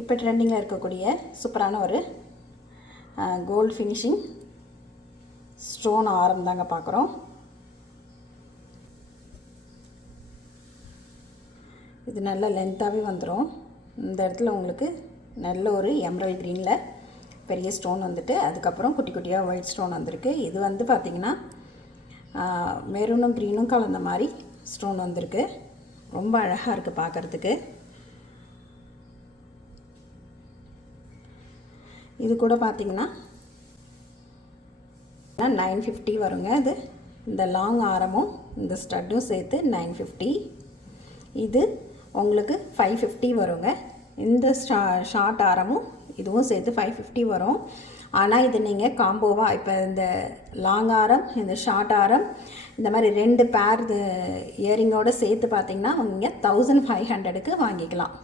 இப்போ ட்ரெண்டிங்கில் இருக்கக்கூடிய சூப்பரான ஒரு கோல்டு ஃபினிஷிங் ஸ்டோன் ஆரம் தாங்க பார்க்குறோம். இது நல்ல லென்த்தாகவே வந்துடும். இந்த இடத்துல உங்களுக்கு நல்ல ஒரு எம்ரல் க்ரீனில் பெரிய ஸ்டோன் வந்துட்டு, அதுக்கப்புறம் குட்டி குட்டியாக ஒயிட் ஸ்டோன் வந்திருக்கு. இது வந்து பார்த்திங்கன்னா மெரூனும் க்ரீனும் கலந்த மாதிரி ஸ்டோன் வந்திருக்கு. ரொம்ப அழகாக இருக்குது பார்க்குறதுக்கு. இது கூட பார்த்திங்கன்னா 950 வருங்க. இது இந்த லாங் ஆரமும் இந்த ஸ்டட்டும் சேர்த்து 950. இது உங்களுக்கு 550 வருங்க. இந்த ஷார்ட் ஆரமும் இதுவும் சேர்த்து 550 வரும். ஆனால் இது நீங்கள் காம்போவாக இப்போ இந்த லாங் ஆரம் இந்த ஷார்ட் ஆரம் இந்த மாதிரி 2 பேர் இயரிங்கோடு சேர்த்து பார்த்திங்கன்னா நீங்கள் 1500க்கு வாங்கிக்கலாம்.